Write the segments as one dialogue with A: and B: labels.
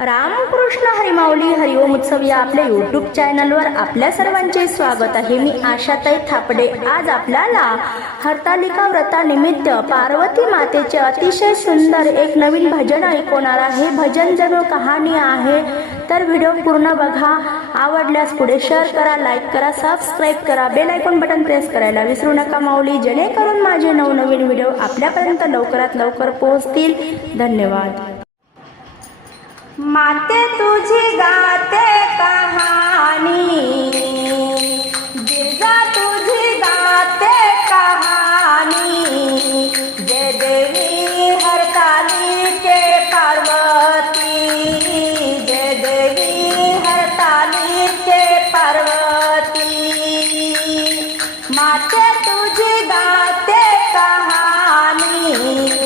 A: रामकृष्ण हरिमाऊली हरिओम उत्सव या आपल्या यूट्यूब चॅनलवर आपल्या सर्वांचे स्वागत आहे मी आशाताई थापडे आज आपल्याला हरतालिका निमित्त पार्वती मातेचे अतिशय सुंदर एक नवीन भजन ऐकवणार आहे भजन जणू कहाणी आहे तर व्हिडिओ पूर्ण बघा आवडल्यास पुढे शेअर करा लाईक करा सबस्क्राईब करा बेल ऐकून बटन प्रेस करायला विसरू नका माऊली जेणेकरून माझे नवनवीन व्हिडिओ आपल्यापर्यंत लवकरात लवकर पोहोचतील धन्यवाद माते तुझे गाते कहानी गिरजा तुझे गाते कहानी जय देवी हर काली के पार्वती जय देवी हर काली के पार्वती माते तुझे गाते कहानी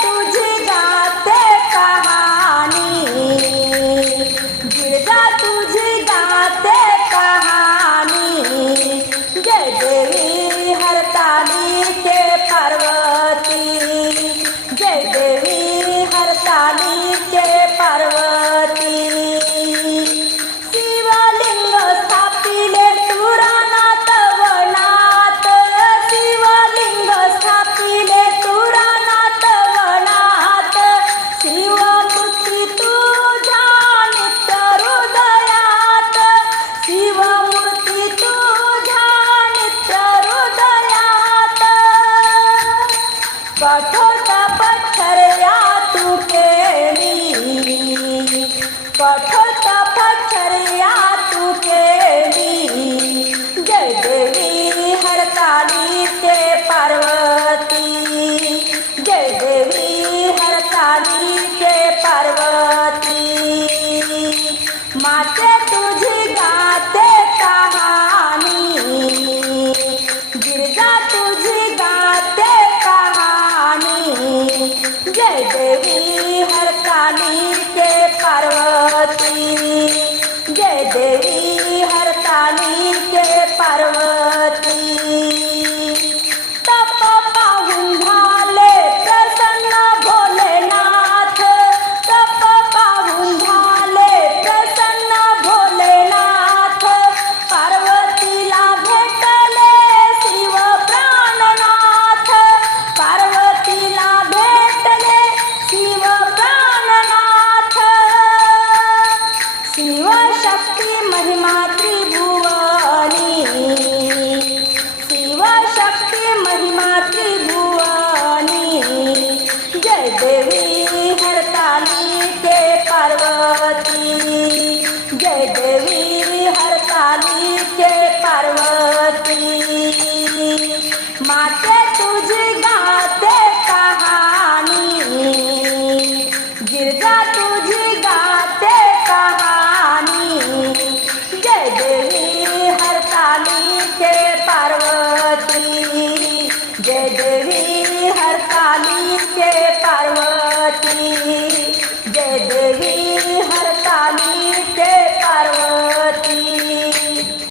A: तू छोटा पत्थर या तू के नी बातें तुझ गाते कहानी गिरजा तुझ गाते कहानी जय देवी हर काली के पार्वती जय देवी हर काली के पार्वती जय देवी